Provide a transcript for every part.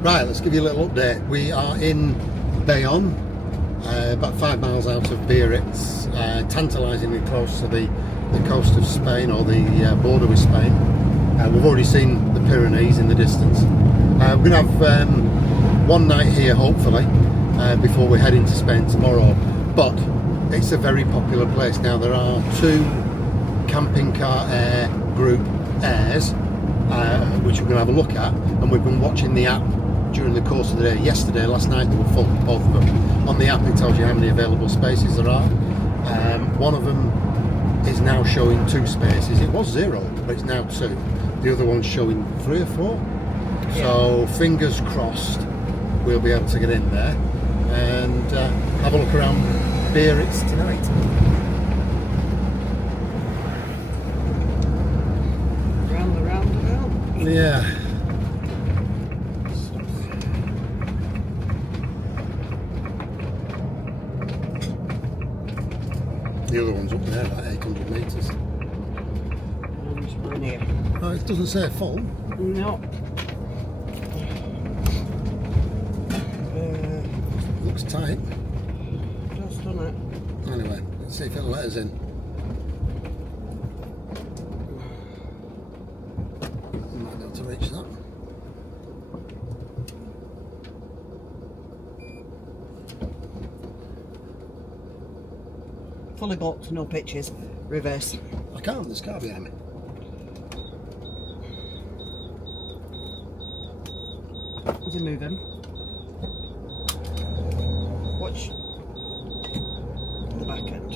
Right, let's give you a little update. We are in Bayonne, about 5 miles out of Biarritz, tantalisingly close to the coast of Spain, or the border with Spain. We've already seen the Pyrenees in the distance. We're going to have one night here, hopefully, before we head into Spain tomorrow. But it's a very popular place. Now, there are 2 camping car air group airs, which we're going to have a look at, and we've been watching the app during the course of the day. Yesterday, last night, they were full, both of them. On the app, it tells you how many available spaces there are. One of them is now showing 2 spaces. It was 0, but it's now 2. The other one's showing 3 or 4. Yeah. So fingers crossed we'll be able to get in there and have a look around Biarritz tonight. Round. Yeah. The other one's up there, about 800 metres. Oh, it doesn't say full. No. Looks tight. Just done it. Anyway, let's see if it'll let us in. Might be able to reach that. Fully booked, no pictures. Reverse. I can't, there's a car behind me. Is he moving? Watch the back end.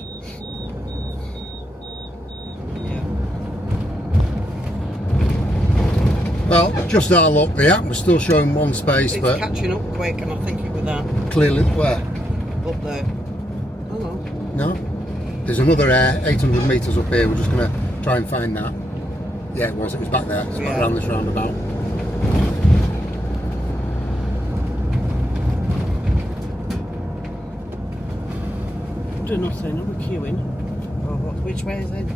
Yeah. Well, just our luck, the app was still showing 1 space, It's but catching up quick, and I think it was that. clearly, where? Up there. Oh no. No? There's another air, 800 metres up here. We're just going to try and find that. Yeah, it was back there. It's back around this roundabout. Do nothing, I'm queuing. Oh, which way is it?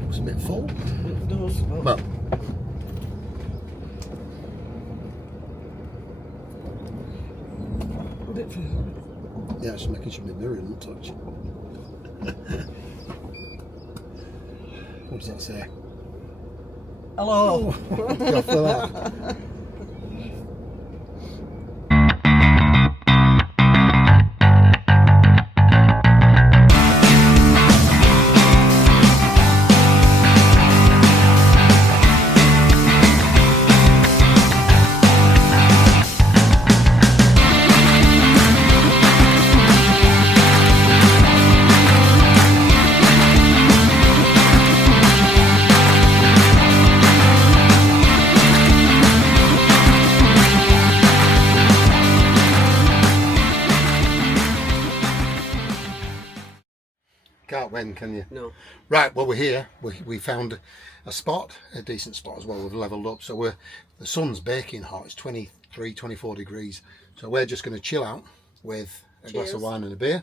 Looks a bit full. It does. Oh. Well, A bit full. yeah, just making sure my mirror doesn't touch. What does that say? Hello. Go for that. Can't win, can you? No. Right, well, we're here. We found a spot, a decent spot as well. We've levelled up, so the sun's baking hot. It's 23, 24 degrees. So we're just going to chill out with a glass of wine and a beer,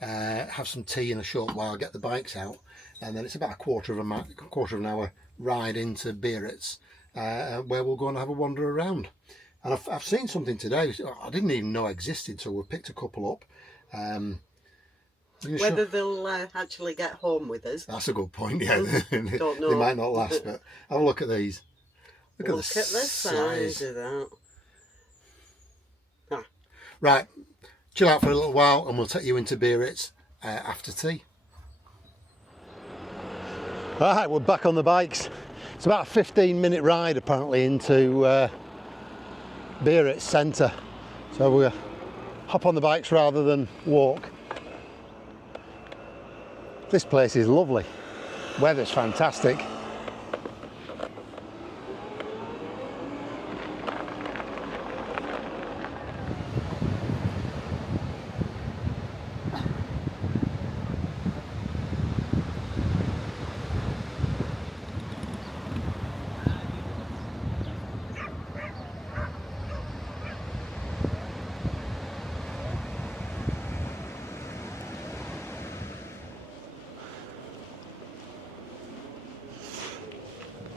have some tea in a short while, get the bikes out, and then it's about a quarter of an hour ride into Biarritz, where we'll go and have a wander around. And I've seen something today I didn't even know existed, so we've picked a couple up. Whether they'll actually get home with us. That's a good point, yeah. Don't know. They might not last, but have a look at these. Look at the size of that. Ah. Right, chill out for a little while and we'll take you into Biarritz after tea. Right, we're back on the bikes. It's about a 15-minute ride apparently into Biarritz centre. So we'll hop on the bikes rather than walk. This place is lovely. Weather's fantastic.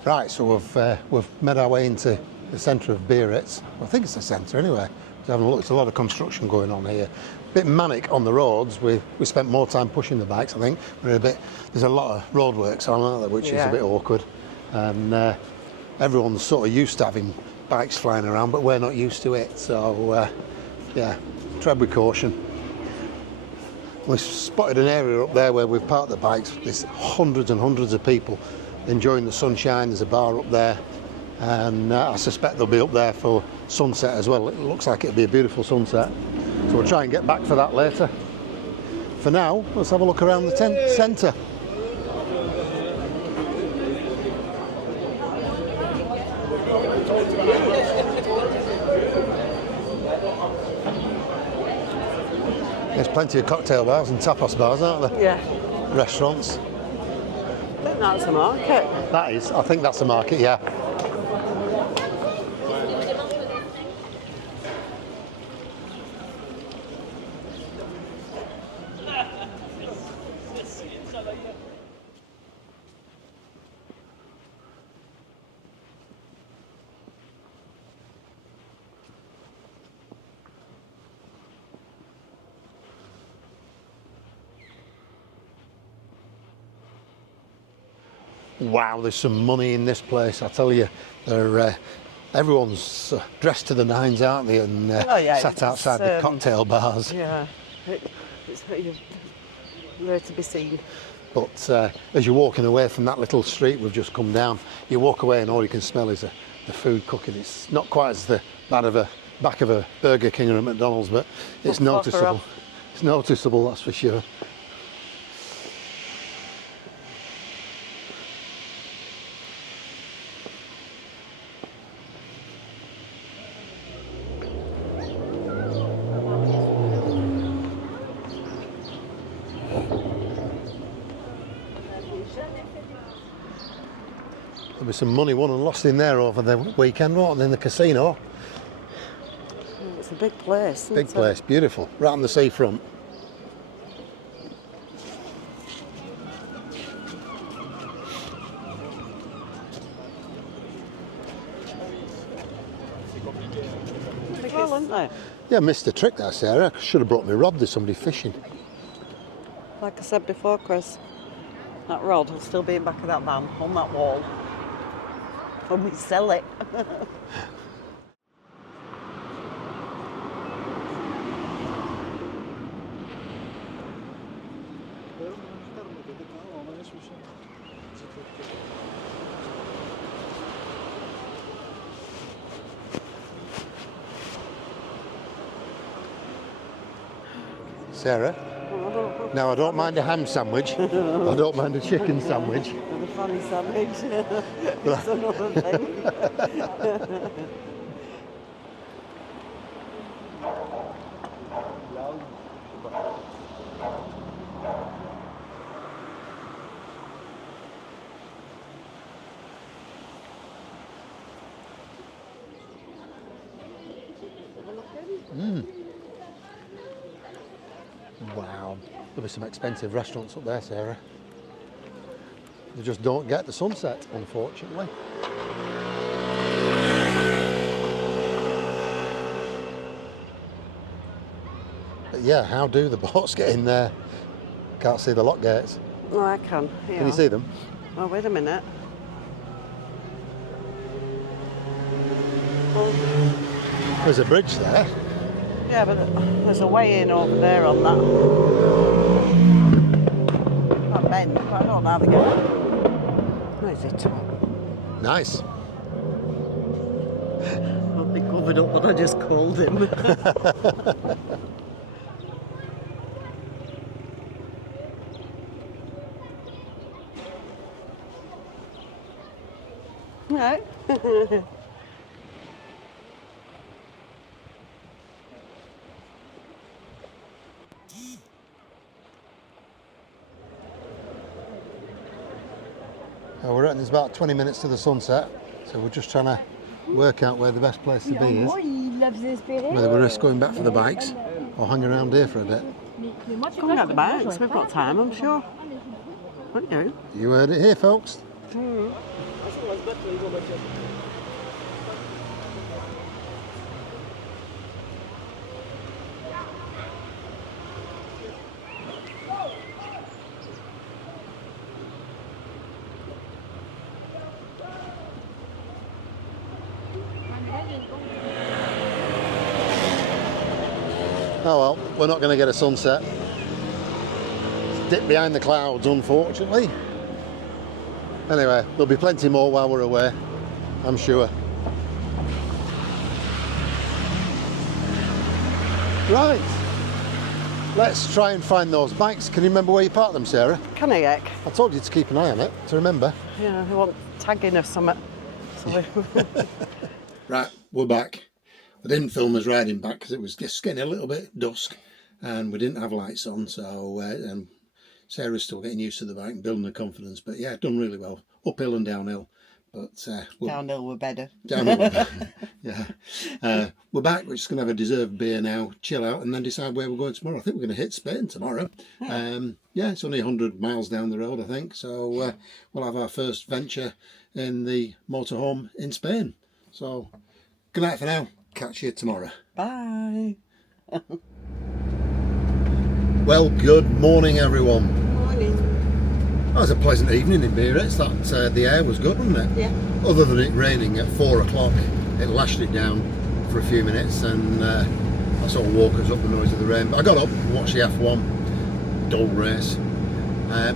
Right, so we've made our way into the centre of Biarritz. Well, I think it's the centre anyway. Just having a look, there's a lot of construction going on here. A bit manic on the roads. We spent more time pushing the bikes, I think. There's a lot of roadworks on, aren't there, which is a bit awkward. And everyone's sort of used to having bikes flying around, but we're not used to it. So, yeah, tread with caution. We spotted an area up there where we've parked the bikes. There's hundreds and hundreds of people enjoying the sunshine. There's a bar up there, and I suspect they'll be up there for sunset as well. It looks like it'll be a beautiful sunset, so we'll try and get back for that later. For now, let's have a look around the centre. There's plenty of cocktail bars and tapas bars, aren't there? Yeah. Restaurants. I think that's a market. That is, I think that's a market, yeah. Wow, there's some money in this place, I tell you. Everyone's dressed to the nines, aren't they? And sat outside the cocktail bars. Yeah, it's there to be seen. But as you're walking away from that little street we've just come down, you walk away and all you can smell is the food cooking. It's not quite as bad of a back of a Burger King or a McDonald's, but it's noticeable. It's noticeable, that's for sure. There'll be some money won and lost in there over the weekend, won't there, in the casino? It's a big place. Big place, beautiful, right on the seafront. Well, isn't there? Yeah, missed a trick there, Sarah. I should have brought my rod. There's somebody fishing. Like I said before, Chris, that rod will still be in back of that van on that wall when we sell it. Sarah? Now, I don't mind a ham sandwich. I don't mind a chicken sandwich. And a funny sandwich. It's another thing. Wow, there'll be some expensive restaurants up there, Sarah. They just don't get the sunset, unfortunately. But yeah, how do the boats get in there? Can't see the lock gates. Oh, I can. Yeah. Can you see them? Oh, wait a minute. There's a bridge there. Yeah, but there's a way in over there on that. That bend, but I don't know how to get it. Where is it? Nice. I'll be covered up what I just called him. No. We're at, there's about 20 minutes to the sunset, so we're just trying to work out where the best place to be is. Whether we risk going back for the bikes or hang around here for a bit. Coming out the bikes, we've got time, I'm sure. Wouldn't you? You heard it here, folks. Oh well, we're not going to get a sunset. It's dipped behind the clouds, unfortunately. Anyway, there'll be plenty more while we're away, I'm sure. Right, let's try and find those bikes. Can you remember where you parked them, Sarah? Can I, Eck? I told you to keep an eye on it, to remember. Yeah, I want tagging or something. So Right, we're back. I didn't film us riding back because it was just getting a little bit dusk and we didn't have lights on, so and Sarah's still getting used to the bike and building her confidence, but yeah, done really well, uphill and downhill. But downhill were better. Downhill were better. Yeah. We're back. We're just going to have a deserved beer now, chill out, and then decide where we're going tomorrow. I think we're going to hit Spain tomorrow. Yeah, it's only 100 miles down the road, I think, so we'll have our first venture in the motorhome in Spain. So good night for now. Catch you tomorrow. Bye. Well, good morning, everyone. Morning. That was a pleasant evening in Biarritz. That the air was good, wasn't it? Yeah. Other than it raining at 4 o'clock, it lashed it down for a few minutes, and that sort of woke us up, the noise of the rain. But I got up and watched the F1 dull race.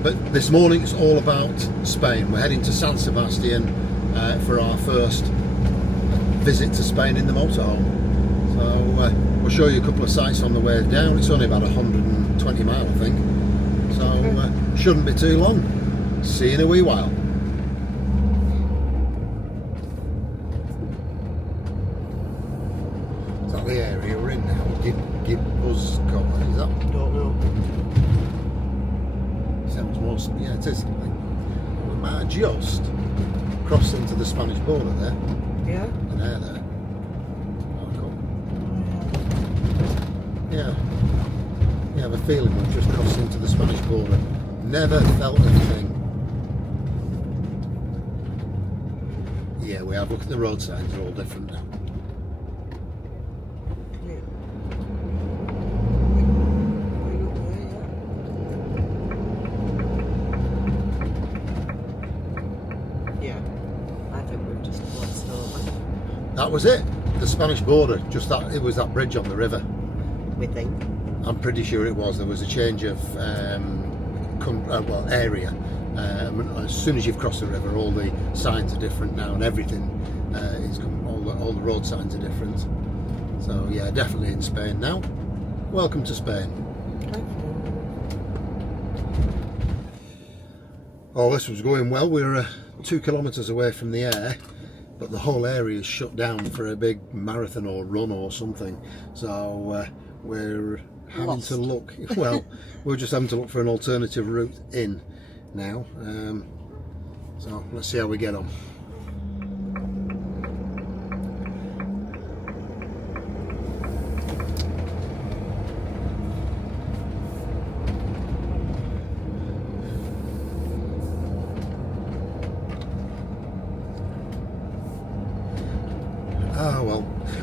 But this morning it's all about Spain. We're heading to San Sebastian for our first visit to Spain in the motorhome. So we'll show you a couple of sites on the way down. It's only about 120 miles, I think. So shouldn't be too long. See you in a wee while. Is that the area we're in now? Gibbs Court, is that? Don't know. Sounds most, yeah, it is. We might have just crossed into the Spanish border there. Yeah. An air there. Oh, cool. Yeah. You have a feeling we've just crossed into the Spanish border. Never felt anything. Yeah, we have. Look at the road signs, they're all different now. Yeah. I think we've just crossed over. That was it. The Spanish border. Just that. It was that bridge on the river. We think. I'm pretty sure it was. There was a change of area. As soon as you've crossed the river, all the signs are different now, and everything is all the road signs are different. So yeah, definitely in Spain now. Welcome to Spain. Oh, this was going well. We were 2 kilometres away from the air, but the whole area is shut down for a big marathon or run or something. So we're having to look. Well, we're just having to look for an alternative route in now. So let's see how we get on.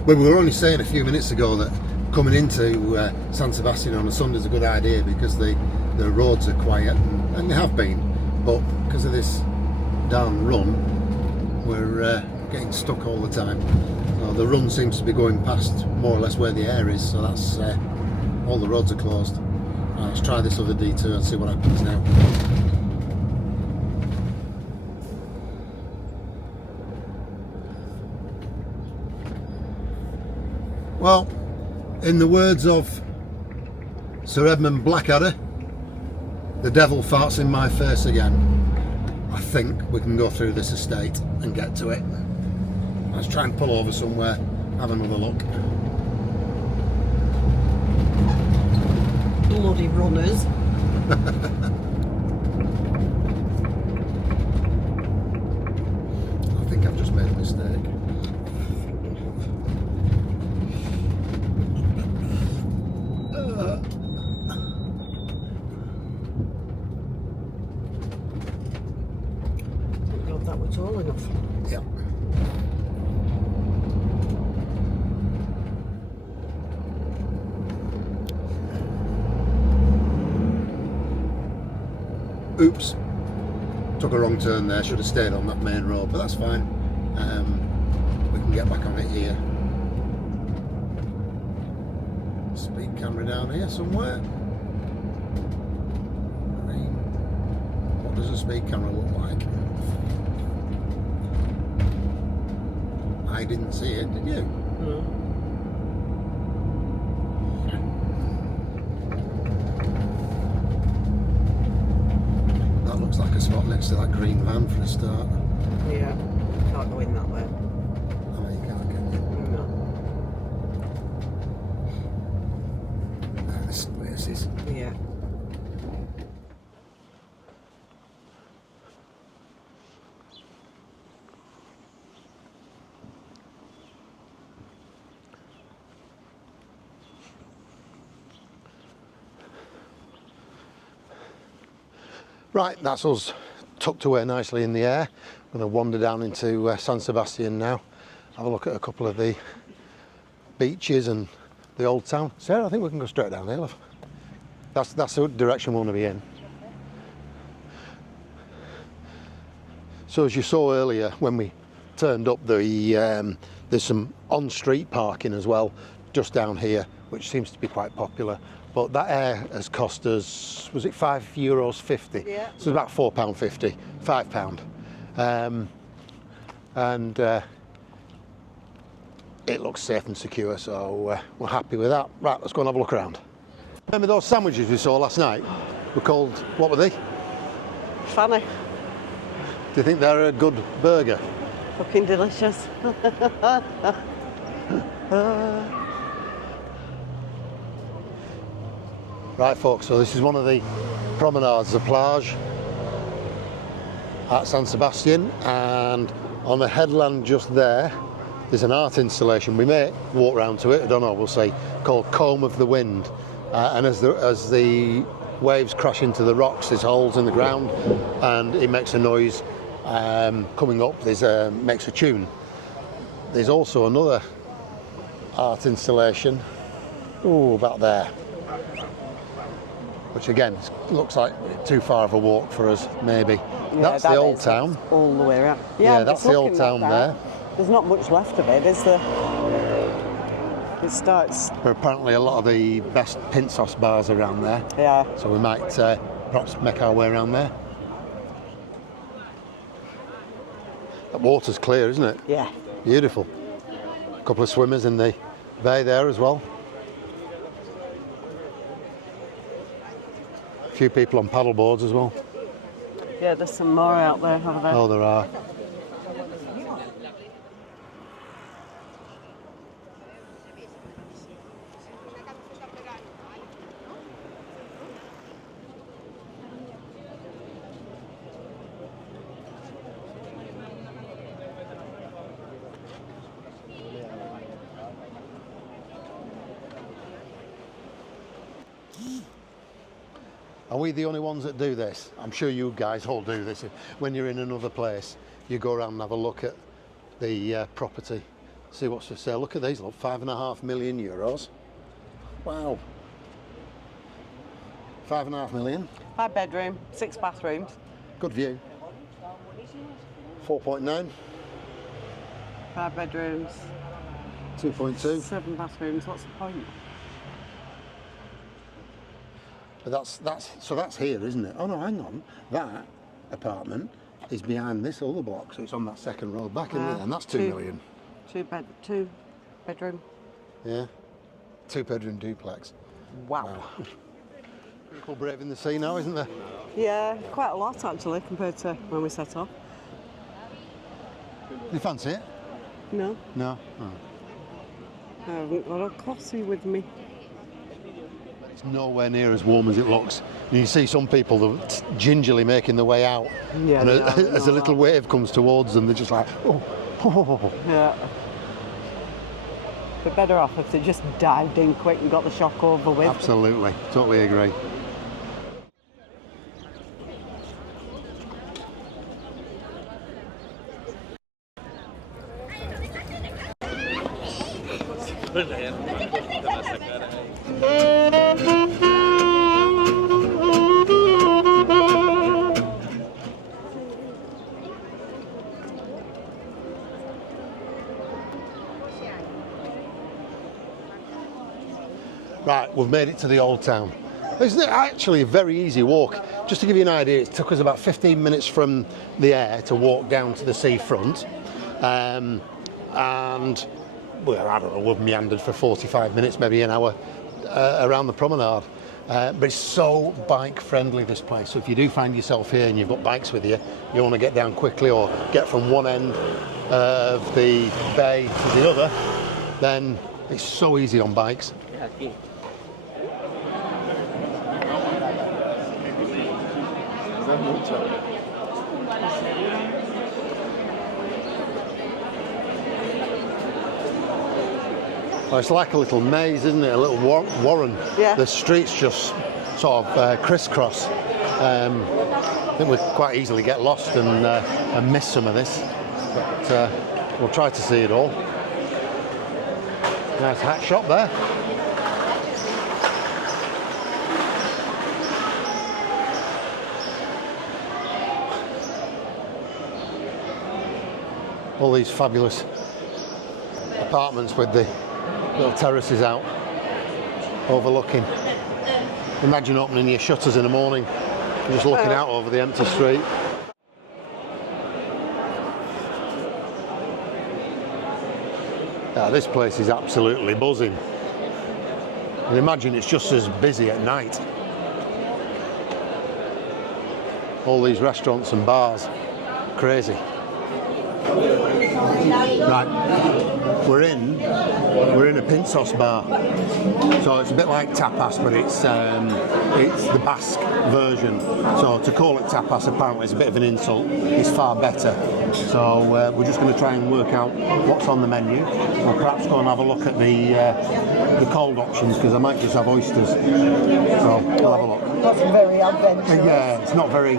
Well, we were only saying a few minutes ago that coming into San Sebastian on a Sunday is a good idea because the roads are quiet, and they have been, but because of this darn run, we're getting stuck all the time. So the run seems to be going past more or less where the air is, so that's all the roads are closed. Right, let's try this other detour and see what happens now. Well, in the words of Sir Edmund Blackadder, the devil farts in my face again. I think we can go through this estate and get to it. Let's try and pull over somewhere, have another look. Bloody runners. I think I've just made a mistake. That was tall enough. Yeah. Oops. Took a wrong turn there. Should have stayed on that main road, but that's fine. We can get back on it here. Speed camera down here somewhere. I mean, what does a speed camera look like? I didn't see it, did you? No. That looks like a spot next to that green van for a start. Yeah, can't go in that way. I mean, you can't get it. No. This place is. Yeah. Right, that's us tucked away nicely in the air. I'm going to wander down into San Sebastian now, have a look at a couple of the beaches and the old town. Sarah, I think we can go straight down here, love. That's the direction we want to be in. So as you saw earlier, when we turned up, there's some on-street parking as well, just down here, which seems to be quite popular. But that air has cost us, was it €5.50? Yeah. So it's about £4.50, £5. It looks safe and secure, so we're happy with that. Right, let's go and have a look around. Remember those sandwiches we saw last night? Were called, what were they? Do Funny. you think they're a good burger? Fucking delicious. Right folks, so this is one of the promenades, the plage at San Sebastian, and on the headland just there, there's an art installation. We may walk round to it, I don't know, we'll see, called Comb of the Wind. And as the waves crash into the rocks, there's holes in the ground, and it makes a noise coming up, makes a tune. There's also another art installation, about there, which again looks like too far of a walk for us, maybe. Yeah, that's the old town. All the way around. Yeah, I'm that's just the old looking town at there. that. There's not much left of it, is there? It starts. There are apparently a lot of the best pint sauce bars around there. Yeah. So we might perhaps make our way around there. The water's clear, isn't it? Yeah. Beautiful. A couple of swimmers in the bay there as well. A few people on paddle boards as well. Yeah, there's some more out there, over there. Oh, there are. Are we the only ones that do this? I'm sure you guys all do this. When you're in another place, you go around and have a look at the property, see what's for sale. Look at these, look, €5.5 million. Wow. 5.5 million. 5 bedroom, 6 bathrooms. Good view. 4.9. 5 bedrooms, 2.2. 7 bathrooms. What's the point? But that's here, isn't it? Oh no, hang on. That apartment is behind this other block, so it's on that second road back, isn't it? And that's 2 million. 2 bedroom. Yeah. 2-bedroom duplex. Wow. People brave in the sea now, isn't there? Yeah, quite a lot actually compared to when we set off. You fancy it? No, No. Oh. I haven't got a coffee with me. It's nowhere near as warm as it looks. And you see some people gingerly making their way out, Yeah, and they are, as a little wave comes towards them, they're just like, oh. Yeah. They're better off if they just dived in quick and got the shock over with. Absolutely, totally agree. Right, we've made it to the old town. It's actually a very easy walk. Just to give you an idea, it took us about 15 minutes from the air to walk down to the seafront. And, well, I don't know, we've meandered for 45 minutes, maybe an hour around the promenade. But it's so bike friendly, this place. So if you do find yourself here and you've got bikes with you, you want to get down quickly or get from one end of the bay to the other, then it's so easy on bikes. Well, it's like a little maze, isn't it? A little warren. Yeah. The streets just sort of crisscross. I think we'll quite easily get lost and miss some of this. But we'll try to see it all. Nice hat shop there. All these fabulous apartments with the little terraces out overlooking. Imagine opening your shutters in the morning and just looking out over the empty street. Yeah, this place is absolutely buzzing. And imagine it's just as busy at night. All these restaurants and bars. Crazy. Right, we're in a Pinsos bar, so it's a bit like tapas, but it's the Basque version. So to call it tapas apparently is a bit of an insult. It's far better. So we're just going to try and work out what's on the menu. We'll perhaps go and have a look at the cold options, because I might just have oysters. So we'll have a look. That's very adventurous. Yeah, it's not very.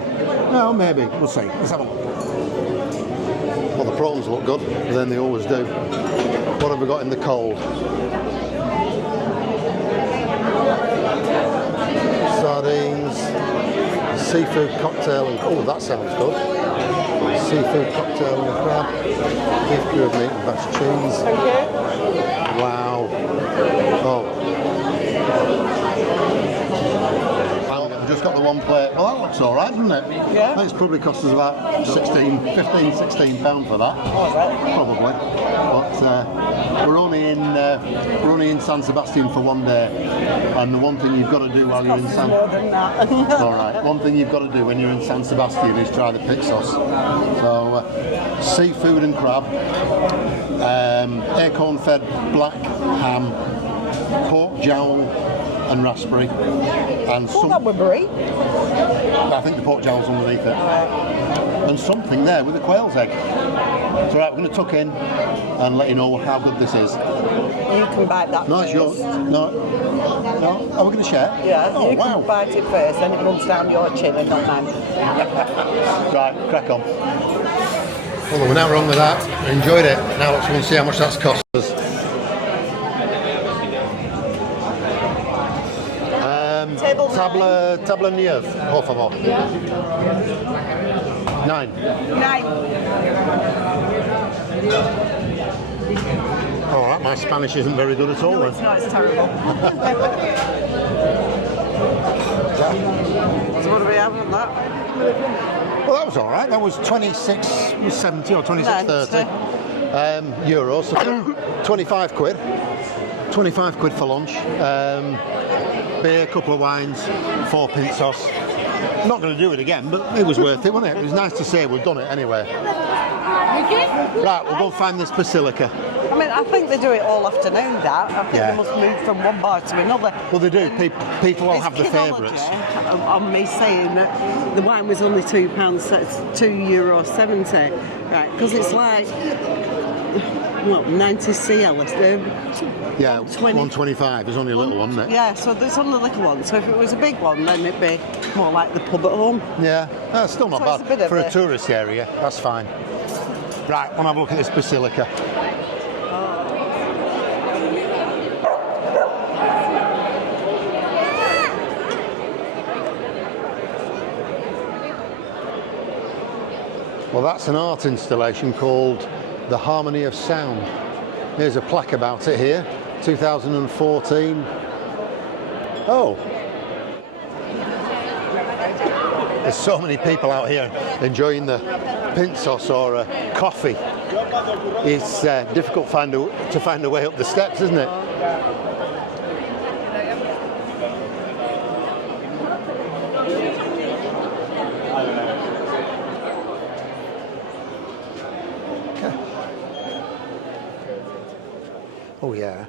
No, maybe we'll see. Let's have a look. Well, the prawns look good, but then they always do. What have we got in the cold? Sardines, seafood cocktail, and oh, that sounds good. Seafood cocktail and crab, beef cured meat and bashed cheese. Okay. Wow. Oh. I've just got the one plate. Well, that looks all right, doesn't it? Yeah. I think it's probably cost us about 15, £16 for that. Oh, right. Probably. But we're only in San Sebastian for one day, and the one thing you've got to do while you're in San. More than that. All right. One thing you've got to do when you're in San Sebastian is try the Pixos. So seafood and crab, acorn-fed black ham, pork jowl and raspberry, and some. That would be. I think the pork jowl's underneath it, and something there with a quail's egg. So right, we're going to tuck in and let you know how good this is. You can bite that No, first. it's yours. No. Are we going to share? Yeah, Oh, you wow. can bite it first, then it runs down your chin and not mine. Right, crack on. Well, we're not wrong with that. I enjoyed it. Now let's go and see how much that's cost us. Table 9, por favor. 9. All right, my Spanish isn't very good at all. No, it's not. It's terrible. So what do we have on that? Well, that was all right. That was 26.70 or 26.30 euros. So 25 quid. 25 quid for lunch. Beer, a couple of wines, 4 pinsos. Not going to do it again, but it was worth it, wasn't it? It was nice to say we've done it anyway. Right, we'll go find this basilica. I mean, I think they do it all afternoon, Dad. I think Yeah. they must move from one bar to another. Well, they do. People will It's have the kinology favourites. on me saying that the wine was only £2, so it's €2.70. Right, because it's like, well, 90 CL. Yeah, 125. There's only a little one, isn't it? Yeah, so there's only a little one. So if it was a big one, then it'd be more like the pub at home. Yeah, that's still not So it's a bit bad. of For a a- tourist area, that's fine. Right, want to have a look at this basilica. Well, that's an art installation called The Harmony of Sound. Here's a plaque about it here, 2014. Oh, there's so many people out here enjoying the pinsos or coffee. It's difficult to find a way up the steps, isn't it? Oh yeah.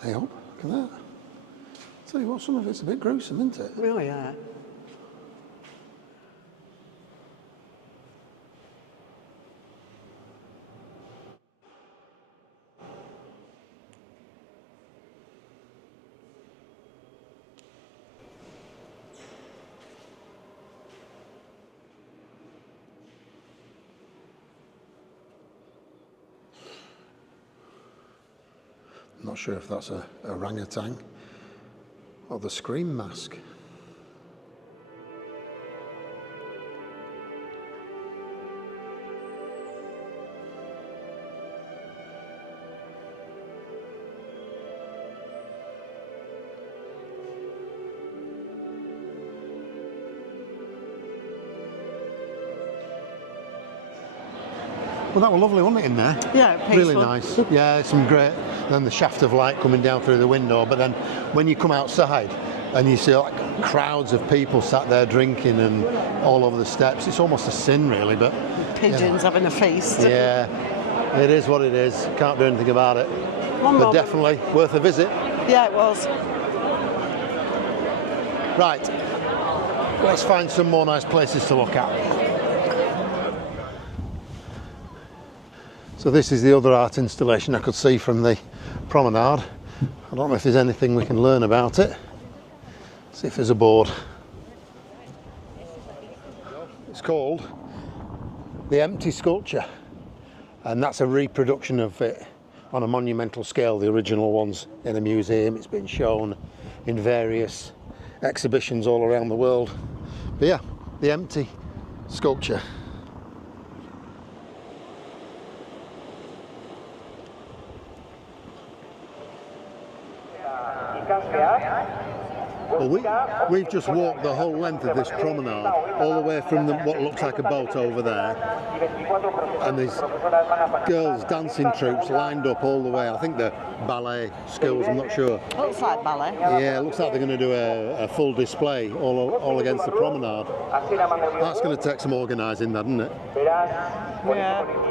Hey up, look at that. Tell you what, some of it's a bit gruesome, isn't it? Oh yeah. I'm not sure if that's a orangutan or the scream mask. Well, that was lovely, wasn't it, in there? Yeah, really peaceful. nice. Yeah, some great. Then the shaft of light coming down through the window, but then when you come outside and you see like crowds of people sat there drinking and all over the steps, it's almost a sin, really. But Pigeons having a feast. yeah, it is what it is. Can't do anything about it. One But moment. definitely worth a visit. Yeah, it was. Right, let's find some more nice places to look at. So this is the other art installation I could see from the promenade. I don't know if there's anything we can learn about it. See if there's a board. It's called The Empty Sculpture, and that's a reproduction of it on a monumental scale, the original ones in a museum. It's been shown in various exhibitions all around the world. But yeah, The Empty Sculpture. Well, we've just walked the whole length of this promenade, all the way from what looks like a boat over there, and there's girls, dancing troops lined up all the way. I think they're ballet schools, I'm not sure. Looks like ballet. Yeah, it looks like they're going to do a full display all against the promenade. That's going to take some organising, that, isn't it? Yeah.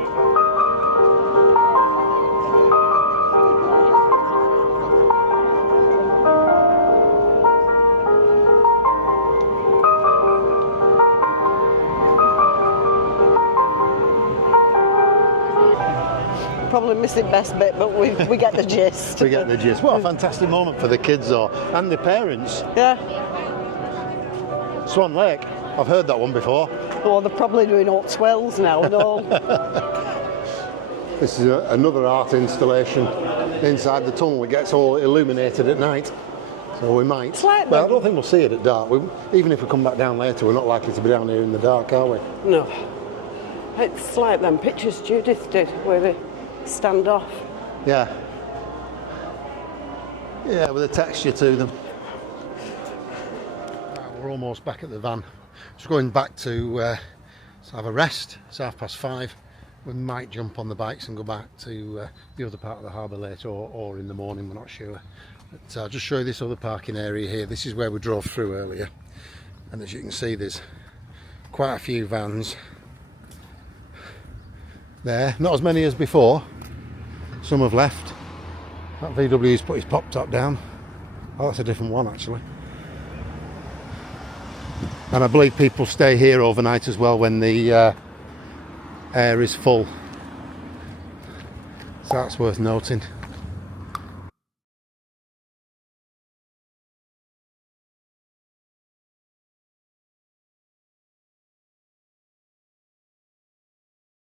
Probably missing best bit, but we get the gist. We get the gist. What a fantastic moment for the kids, though, and the parents. Yeah. Swan Lake, I've heard that one before. Oh, they're probably doing hot swells now and all. This is another art installation inside the tunnel. It gets all illuminated at night, so we might. Like But I don't think we'll see it at dark. Even if we come back down later, we're not likely to be down here in the dark, are we? No. It's like them pictures Judith did where they stand off. Yeah. Yeah, with a texture to them. We're almost back at the van. Just going back to have a rest. It's 5:30. We might jump on the bikes and go back to the other part of the harbour later, or in the morning, we're not sure. But I'll just show you this other parking area here. This is where we drove through earlier, and as you can see, there's quite a few vans there. Not as many as before. Some have left. That VW's put his pop top down. Oh, that's a different one actually. And I believe people stay here overnight as well when the air is full, so that's worth noting.